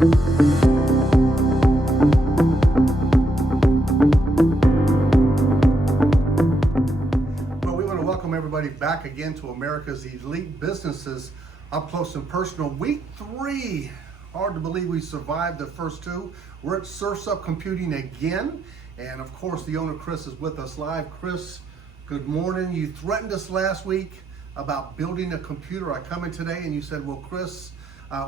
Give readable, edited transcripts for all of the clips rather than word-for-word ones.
Well, we want to welcome everybody back again to America's Elite Businesses Up Close and Personal. Week 3. Hard to believe we survived the first 2. We're at Surf's Up Computing again. And of course, the owner, Chris, is with us live. Chris, good morning. You threatened us last week about building a computer. I come in today and you said, well, Chris,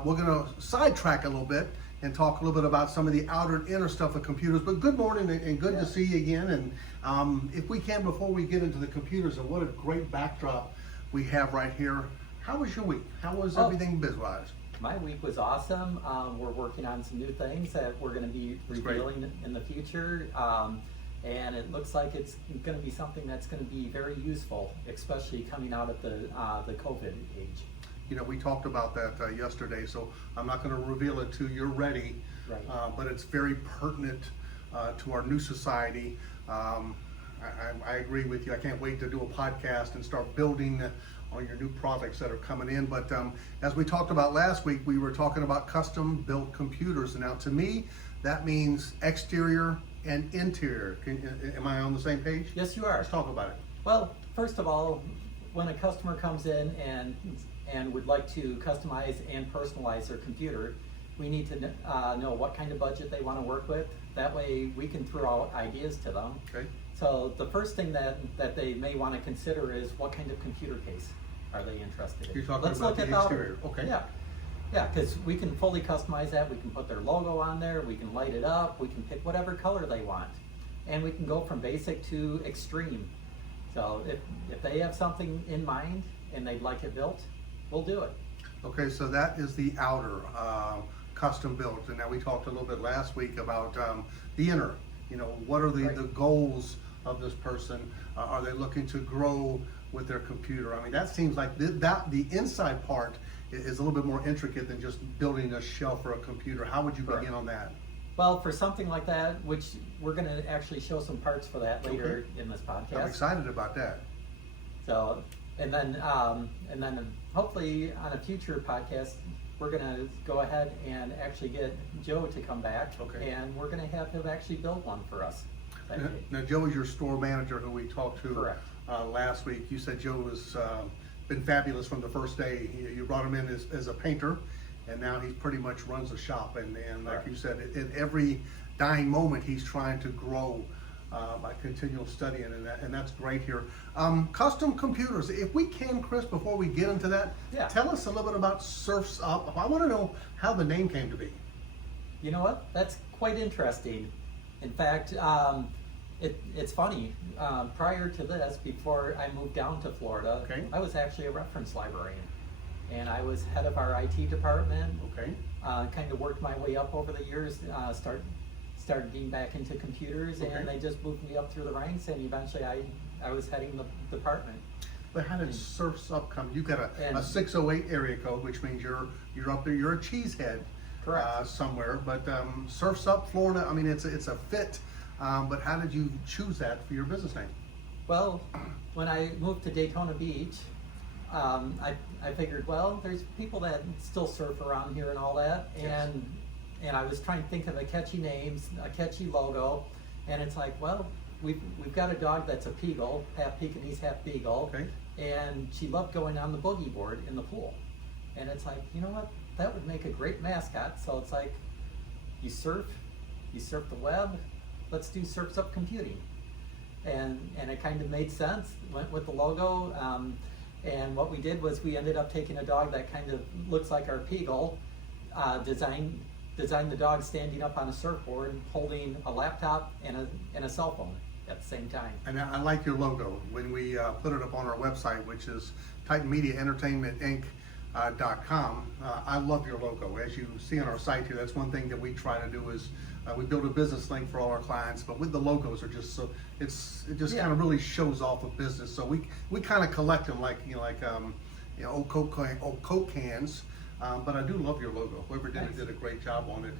we're going to sidetrack a little bit and talk a little bit about some of the outer and inner stuff of computers. But good morning and good to see you again. And if we can, before we get into the computers, and what a great backdrop we have right here. How was your week? How was everything biz-wise? My week was awesome. We're working on some new things that we're going to be revealing in the future. And it looks like it's going to be something that's going to be very useful, especially coming out of the COVID age. You know, we talked about that yesterday, so I'm not going to reveal it till you're ready. Right. But it's very pertinent to our new society. I agree with you. I can't wait to do a podcast and start building on your new products that are coming in. But as we talked about last week, we were talking about custom built computers. And now to me, that means exterior and interior. Am I on the same page? Yes, you are. Let's talk about it. Well, first of all, when a customer comes in and would like to customize and personalize their computer, we need to know what kind of budget they want to work with. That way we can throw out ideas to them. Okay. So the first thing that they may want to consider is what kind of computer case are they interested in. You're talking Let's about look the at the exterior. Okay. Yeah, because we can fully customize that. We can put their logo on there. We can light it up. We can pick whatever color they want. And we can go from basic to extreme. So if they have something in mind and they'd like it built, we'll do it. Okay, so that is the outer custom built. And now we talked a little bit last week about the inner. You know, what are the goals of this person? Are they looking to grow with their computer? I mean, that seems like the inside part is a little bit more intricate than just building a shelf for a computer. How would you begin on that? Well, for something like that, which we're going to actually show some parts for that later in this podcast. I'm excited about that. So, and then hopefully on a future podcast, we're going to go ahead and actually get Joe to come back. Okay. And we're going to have him actually build one for us. Now, Joe is your store manager who we talked to Correct. Last week. You said Joe has been fabulous from the first day. You brought him in as a painter, and now he pretty much runs a shop. And like Correct. you said, at every dying moment, he's trying to grow by continual studying, and that's great here. Custom computers. If we can, Chris, before we get into that, tell us a little bit about Surf's Up. I want to know how the name came to be. You know what? That's quite interesting. In fact, it's funny. Prior to this, before I moved down to Florida, I was actually a reference librarian. And I was head of our IT department. Okay. Kind of worked my way up over the years, started getting back into computers, and they just moved me up through the ranks, and eventually I was heading the department. But how did Surf's Up come? You've got a 608 area code, which means you're up there. You're a cheesehead. Correct. Somewhere, but Surf's Up, Florida. I mean, it's a fit. But how did you choose that for your business name? Well, when I moved to Daytona Beach, I figured, well, there's people that still surf around here and all that, and I was trying to think of a catchy name, a catchy logo, and it's like, well, we've got a dog that's a Peagle, half Pekingese, half Beagle, and she loved going on the boogie board in the pool, and it's like, you know what, that would make a great mascot. So it's like, you surf the web, let's do Surf's Up Computing, and it kind of made sense. Went with the logo. And what we did was we ended up taking a dog that kind of looks like our Peagle, designed the dog standing up on a surfboard, holding a laptop and a cell phone at the same time. And I like your logo. When we put it up on our website, which is Titan Media Entertainment Inc. .com. I love your logo. As you see on our site here, that's one thing that we try to do is we build a business link for all our clients, but with the logos are just so it just kind of really shows off a business. So we kind of collect them like old Coke cans. But I do love your logo. Whoever did it did a great job on it.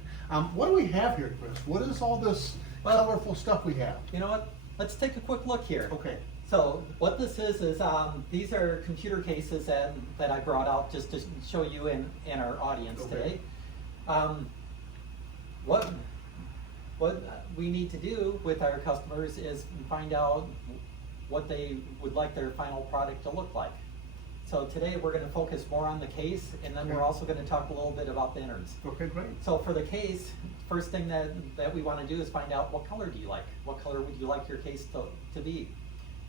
What do we have here, Chris? What is all this colorful stuff we have? You know what? Let's take a quick look here. Okay. So what this is these are computer cases that I brought out just to show you and our audience today. what we need to do with our customers is find out what they would like their final product to look like. So today we're going to focus more on the case, and then Okay. we're also going to talk a little bit about the innards. Okay, great. So for the case, first thing that we want to do is find out what color do you like? What color would you like your case to be?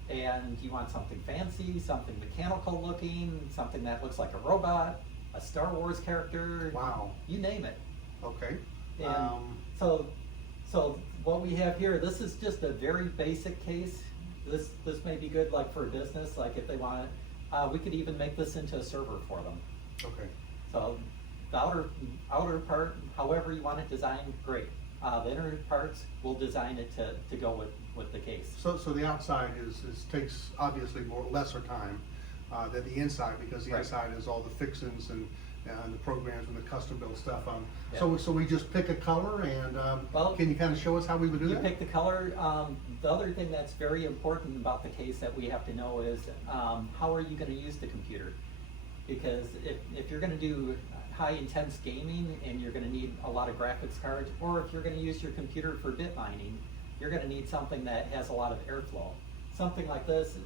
And do you want something fancy, something mechanical looking, something that looks like a robot, a Star Wars character? Wow. You name it. Okay. And so what we have here, this is just a very basic case. This may be good like for a business, like if they want it. We could even make this into a server for them. Okay. So the outer part, however you want it designed, great. The inner parts, we'll design it to go with the case. So the outside takes obviously lesser time than the inside, because the Right. inside is all the fixings and the programs and the custom built stuff. Yeah. So we just pick a color, and Well, can you kind of show us how we would do You that? pick the color. The other thing that's very important about the case that we have to know is how are you going to use the computer? Because if you're going to do high intense gaming and you're going to need a lot of graphics cards, or if you're going to use your computer for bit mining, you're going to need something that has a lot of airflow. Something like this,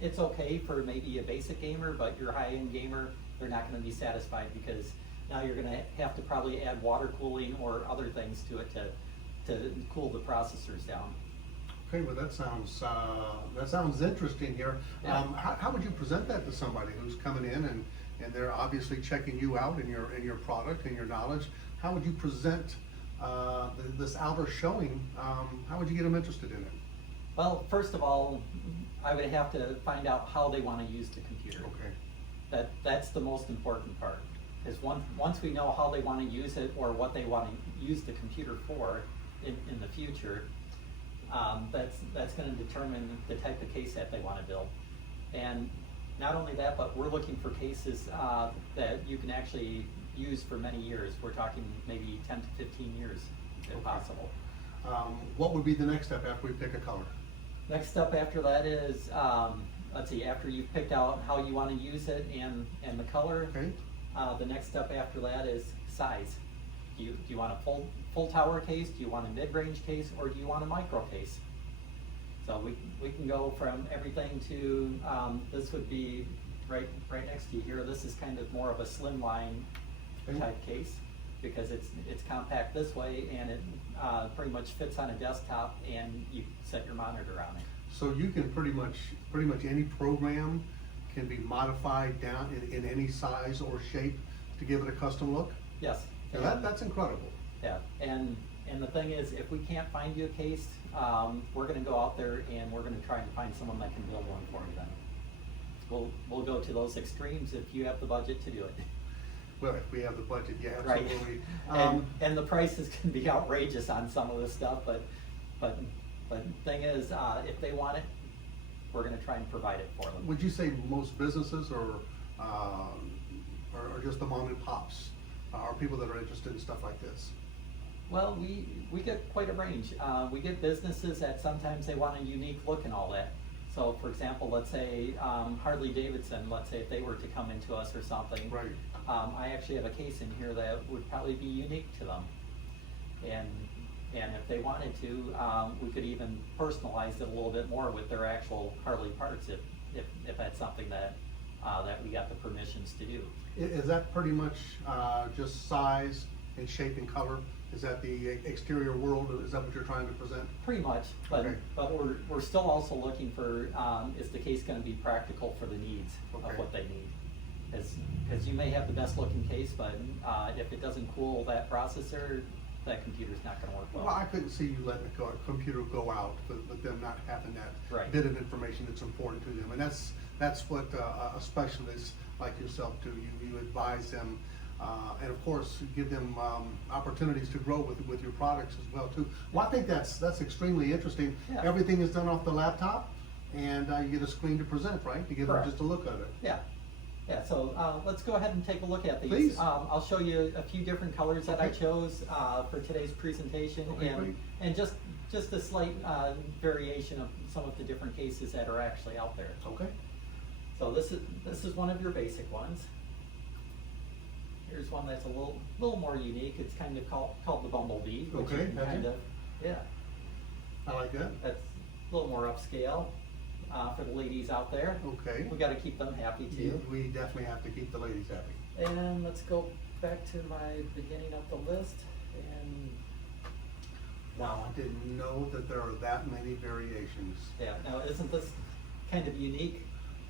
it's okay for maybe a basic gamer, but your high-end gamer, they're not going to be satisfied because now you're going to have to probably add water cooling or other things to it to cool the processors down. Okay, well that sounds interesting here. Yeah. How would you present that to somebody who's coming in and they're obviously checking you out and your product and your knowledge? How would you present this outer showing? How would you get them interested in it? Well, first of all, I would have to find out how they want to use the computer. Okay. That's the most important part. Is once we know how they want to use it or what they want to use the computer for in the future, that's going to determine the type of case that they want to build. And not only that, but we're looking for cases that you can actually use for many years. We're talking maybe 10 to 15 years, if Okay. possible. What would be the next step after we pick a color? Next step after that is, let's see, after you've picked out how you want to use it and the color, Okay. the next step after that is size. Do you want a full tower case? Do you want a mid-range case, or do you want a micro case? So we can go from everything to this would be right next to you here. This is kind of more of a slimline Okay. type case because it's compact this way, and it pretty much fits on a desktop, and you set your monitor on it. So you can pretty much any program can be modified down in any size or shape to give it a custom look. Yes. Now that's incredible. Yeah, and the thing is, if we can't find you a case, we're going to go out there and we're going to try and find someone that can build one for you. Then we'll go to those extremes if you have the budget to do it. Well, if we have the budget, yeah, Right. absolutely. And the prices can be outrageous on some of this stuff, but the thing is, if they want it, we're going to try and provide it for them. Would you say most businesses or just the mom and pops are people that are interested in stuff like this? Well, we get quite a range. We get businesses that sometimes they want a unique look and all that. So for example, let's say Harley Davidson, let's say if they were to come into us or something. Right. I actually have a case in here that would probably be unique to them. And if they wanted to, we could even personalize it a little bit more with their actual Harley parts if that's something that we got the permissions to do. Is that pretty much just size and shape and color? Is that the exterior world? Is that what you're trying to present? Pretty much, but Okay. but we're still also looking for is the case going to be practical for the needs Okay. of what they need? Because you may have the best looking case, but if it doesn't cool that processor, that computer's not going to work well. Well, I couldn't see you letting a computer go out, but them not having that Right. bit of information that's important to them. And that's what a specialist like yourself do. You advise them, and of course, give them opportunities to grow with your products as well too. Well, I think that's extremely interesting. Yeah. Everything is done off the laptop, and you get a screen to present, right? To give them Correct. just a look at it. Yeah. Yeah, so let's go ahead and take a look at these. Please. I'll show you a few different colors that I Okay. chose for today's presentation, Okay, great. and just a slight variation of some of the different cases that are actually out there. Okay. So this is one of your basic ones. Here's one that's a little more unique. It's kind of called the Bumblebee. Which Okay, you can have kind you? of, yeah, I like that. that's a little more upscale for the ladies out there. Okay. We got to keep them happy too. We definitely have to keep the ladies happy. And let's go back to my beginning of the list. And Wow, I didn't know that there are that many variations. yeah, now isn't this kind of unique?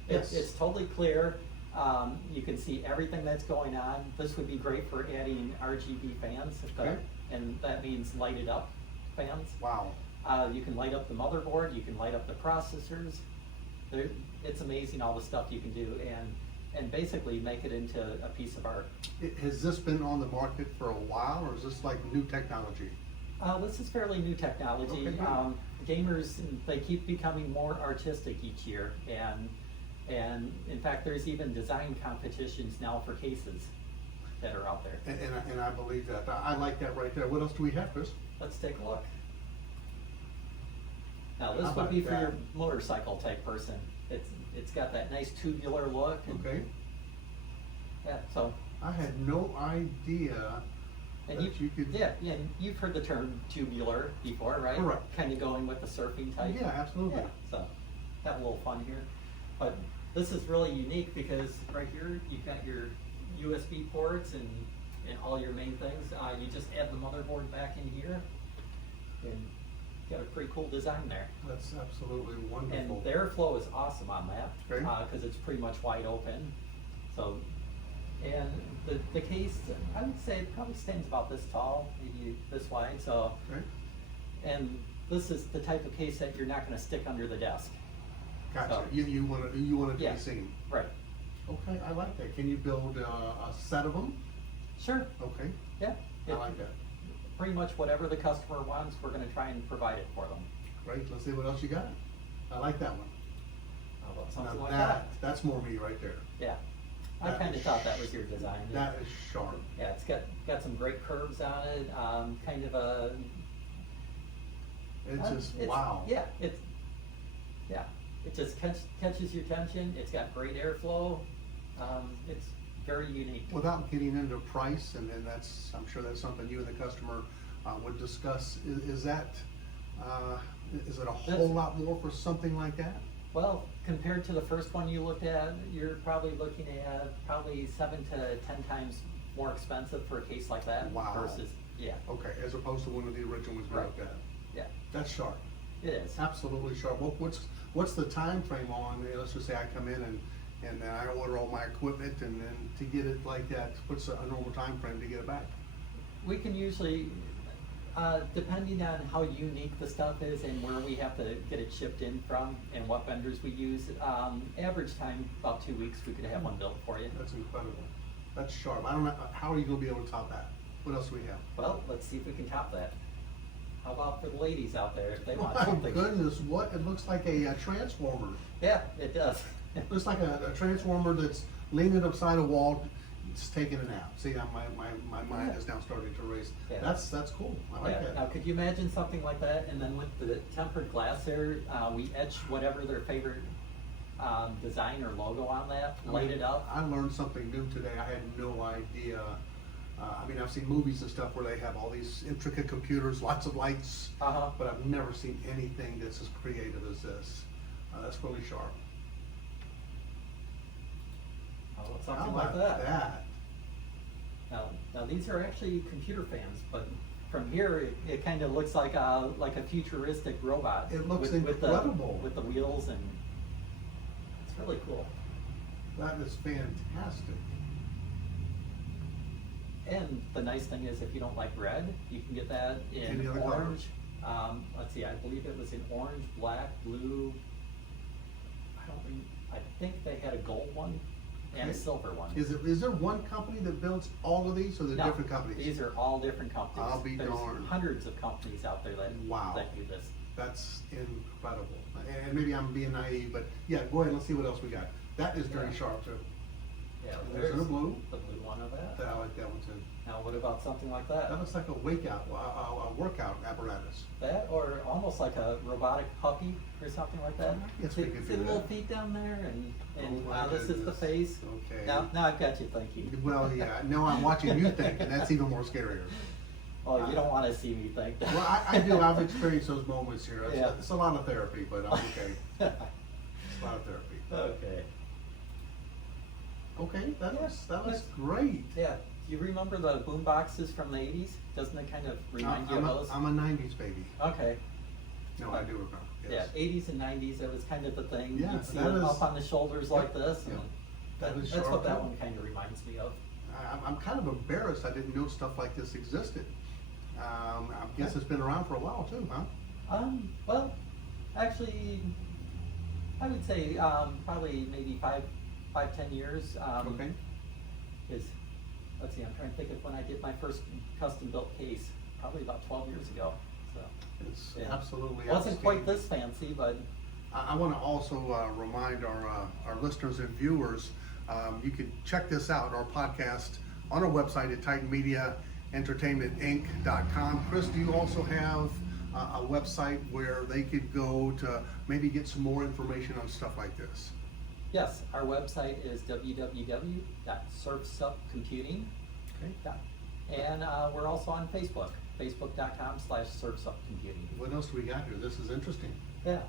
Yes. It's totally clear. You can see everything that's going on. This would be great for adding RGB fans, Okay. and that means lighted up fans. Wow. You can light up the motherboard, you can light up the processors. It's amazing all the stuff you can do and basically make it into a piece of art. Has this been on the market for a while, or is this like new technology? This is fairly new technology. Okay, good. Gamers, they keep becoming more artistic each year, and in fact, there's even design competitions now for cases that are out there. And I believe that. I like that right there. What else do we have, Chris? Let's take a look. Now, How this would about be for that? your motorcycle type person. It's got that nice tubular look. And, Okay. yeah, so. I had no idea And that you could. Yeah, and you've heard the term tubular before, right? Correct. Kind of going with the surfing type. Yeah, absolutely. Yeah, so have a little fun here. But this is really unique because right here you've got your USB ports and all your main things. You just add the motherboard back in here and got a pretty cool design there. That's absolutely And wonderful. the airflow is awesome on that Okay. because it's pretty much wide open. So, and the case, I would say it probably stands about this tall, maybe this wide. So, Okay. and this is the type of case that you're not going to stick under the desk. Gotcha. So- You want it to Yeah. be seen. Right. Okay, I like that. Can you build a set of them? Sure. Okay, Yeah. I It- like that. Pretty much whatever the customer wants, we're going to try and provide it for them. Great. Let's see what else you got. I like that one. How about something Now like that? that's more me right there. Yeah. I That kind of is thought that was your design. That is sharp. Yeah, it's got some great curves on it. Kind of a. It's just it's- wow. Yeah, it just catches your attention. It's got great airflow. It's very unique. Without getting into price, and that's, I'm sure that's something you and the customer would discuss. Is it a whole That's- lot more for something like that? Well, compared to the first one you looked at, you're probably looking at probably 7 to 10 times more expensive for a case like that. Wow. Versus, yeah, Okay, as opposed to one of the original ones we Right. looked at. yeah, That's sharp. it is. Absolutely sharp. What's the time frame on? Let's just say I come in and I order all my equipment, and then to get it like that, what's a normal time frame to get it back? We can usually, depending on how unique the stuff is and where we have to get it shipped in from and what vendors we use, average time about 2 weeks we could have one built for you. That's incredible. That's sharp. I don't know, how are you gonna be able to top that? What else do we have? Well, let's see if we can top that. How about for the ladies out there if they want My something? goodness, what? It looks like a transformer. Yeah, it does. Looks like a transformer that's leaning upside a wall, it's taking a nap. See, my mind is now starting to race. Yeah. That's cool. I like Yeah. Now, that. could you imagine something like that? And then with the tempered glass there, we etch whatever their favorite design or logo on that, light it up. I learned something new today. I had no idea. I mean, I've seen movies and stuff where they have all these intricate computers, lots of lights, Uh-huh. but I've never seen anything that's as creative as this. That's really sharp. How about How something like about that? that? Now these are actually computer fans, but from here it kind of looks like a futuristic robot. It looks with incredible. with the wheels, and it's really cool. That is fantastic. And the nice thing is, if you don't like red, you can get that in Any other color? orange. Let's see, I believe it was in orange, black, blue. I think they had a gold one and a Okay. silver one. Is there one company that builds all of these, or they're No, different companies? These are all different companies. I'll be There's darned. hundreds of companies out there Wow. that do this. That's incredible. And maybe I'm being naive, but yeah, go ahead, let's see what else we got. That is very Yeah. sharp too. Yeah, And there's a blue. the blue one of that. I like that one too. Now, what about something like that? That looks like a workout apparatus. That, or almost like a robotic puppy or something like that. Yes, see, we could see do the little that. feet down there, and Oh my this is the goodness. face. Okay. Now I've got you thinking. Well, yeah, no, I'm watching you think, and that's even more scarier. Oh, you don't want to see me think that. Well, I do, I've experienced those moments here. Yeah. It's a lot of therapy, but I'm okay. It's a lot of therapy. Okay. Okay, that looks Yes. great. Yeah. Do you remember the boom boxes from the 80s? Doesn't it kind of remind you of those? I'm a 90s baby. Okay. No, I do remember. Yes. Yeah, 80s and 90s, that was kind of the thing. Yeah, You'd see that them is- up on the shoulders like Yep, this. And yep. That is that's sharp, what that yeah. one kind of reminds me of. I'm kind of embarrassed I didn't know stuff like this existed. I guess it's been around for a while too, huh? Well, actually, I would say probably maybe 10 years. Okay. Is, let's see, I'm trying to think of when I did my first custom built case, probably about 12 years ago. So It's yeah. absolutely Wasn't quite outstanding. this fancy, but I want to also remind our listeners and viewers, you can check this out, our podcast, on our website at TitanMediaEntertainmentInc.com. Chris, do you also have a website where they could go to maybe get some more information on stuff like this? yes, our website is www.surfsupcomputing.com. Okay. And we're also on Facebook, facebook.com/surfsupcomputing. What else do we got here? This is interesting. Yeah.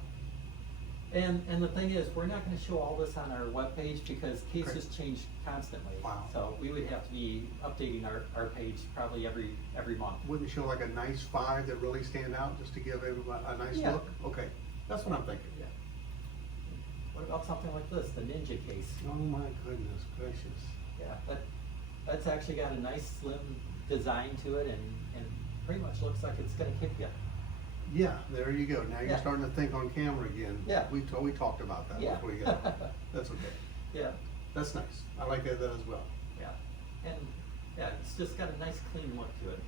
And the thing is, we're not gonna show all this on our webpage because cases change constantly. Wow. So we would have to be updating our page probably every month. Wouldn't show like a nice 5 that really stand out just to give everybody a nice Yeah. look? Okay, that's what I'm thinking. Yeah. What about something like this, the Ninja case? Oh my goodness gracious. Yeah, that's actually got a nice slim design to it and pretty much looks like it's gonna kick you. Yeah, there you go. Now you're Yeah. starting to think on camera again. Yeah. We talked about that Yeah. before you got. That's okay. Yeah, That's nice. I like that as well. yeah, and yeah, it's just got a nice clean look to it.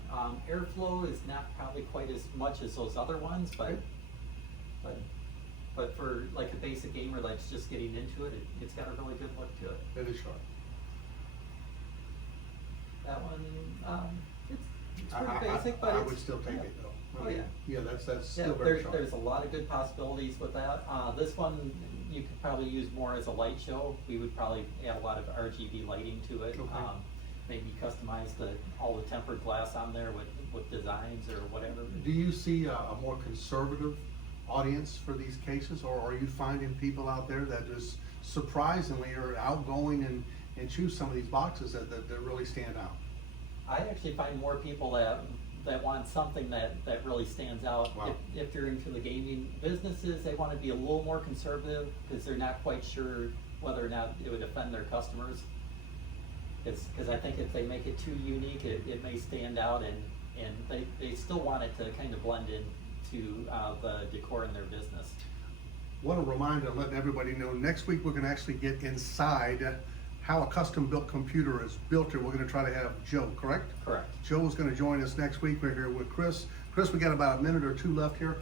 Airflow is not probably quite as much as those other ones, Okay. but for like a basic gamer that's just getting into it, it's got a really good look to it. That is sharp. That one, it's I pretty basic, but I it's, would still take yeah. it though. I Oh, mean, yeah. Yeah, that's Yeah, still very sharp. there's a lot of good possibilities with that. This one, you could probably use more as a light show. We would probably add a lot of RGB lighting to it. Okay. Maybe customize all the tempered glass on there with designs or whatever. Do you see a more conservative audience for these cases, or are you finding people out there that just surprisingly are outgoing and choose some of these boxes that really stand out? I actually find more people that want something that really stands out. Wow. If you're into the gaming businesses, they want to be a little more conservative because they're not quite sure whether or not it would offend their customers. Because I think if they make it too unique, it may stand out, and they still want it to kind of blend in to the decor in their business. Want to remind and let everybody know, next week we're going to actually get inside how a custom built computer is built, and we're going to try to have Joe, correct? Correct. Joe is going to join us next week. We're here with Chris. Chris, we got about a minute or two left here.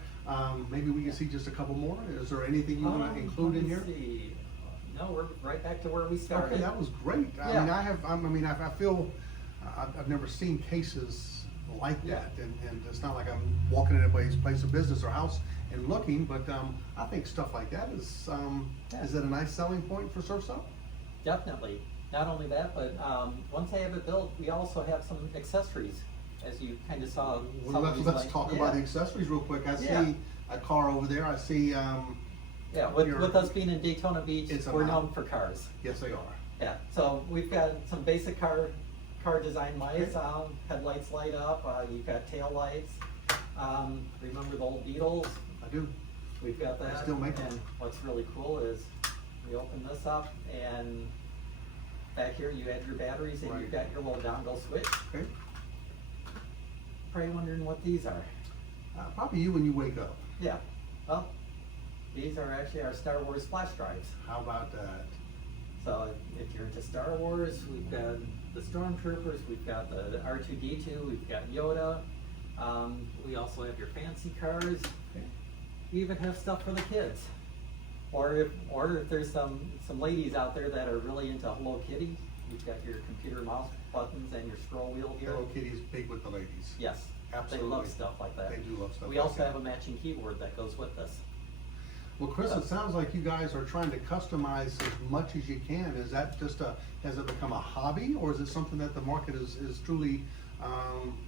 Maybe we can see just a couple more. Is there anything you want to include in here? Let me see. No, we're right back to where we started. Okay, that was great. Yeah. I feel I've never seen cases like that, and it's not like I'm walking in anybody's place of business or house and looking, but I think stuff like that is that a nice selling point for Surf's Up? Definitely. Not only that, but once I have it built, we also have some accessories, as you kind of saw. Well, let's talk about the accessories real quick. I see a car over there. I see. Yeah, with us being in Daytona Beach, It's a we're mount. known for cars. Yes, they are. Yeah, so we've got some basic car design lights. Headlights light up. You've got tail lights. Remember the old Beetles? I do. We've got that. They still make them. And what's really cool is we open this up, and back here you add your batteries, and you've got your little dongle switch. Okay. Probably wondering what these are. Probably you when you wake up. Yeah, well, these are actually our Star Wars flash drives. How about that? So if you're into Star Wars, we've got the Stormtroopers, we've got the R2-D2, we've got Yoda. We also have your fancy cars. Okay. We even have stuff for the kids. Or if there's some ladies out there that are really into Hello Kitty, You've got your computer mouse buttons and your scroll wheel here. Hello Kitty's big with the ladies. Yes, Absolutely. they love stuff like that. They do love stuff We like also that. have a matching keyboard that goes with this. Well, Chris, it sounds like you guys are trying to customize as much as you can. Is that just has it become a hobby, or is it something that the market is truly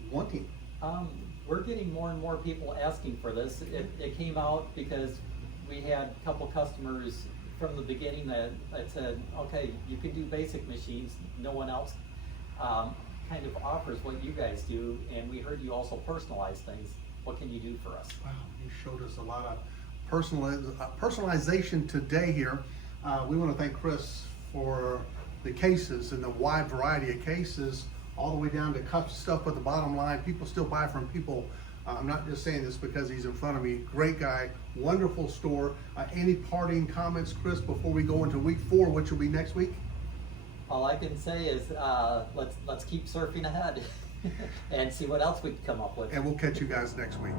wanting? We're getting more and more people asking for this. It came out because we had a couple customers from the beginning that said, okay, you can do basic machines, no one else kind of offers what you guys do, and we heard you also personalize things. What can you do for us? Wow, you showed us a lot of personalization today here. We want to thank Chris for the cases and the wide variety of cases, all the way down to cut stuff at the bottom line. People still buy from people. I'm not just saying this because he's in front of me. Great guy, wonderful store. Any parting comments, Chris, before we go into week 4, which will be next week? All I can say is let's keep surfing ahead and see what else we can come up with. And we'll catch you guys next week.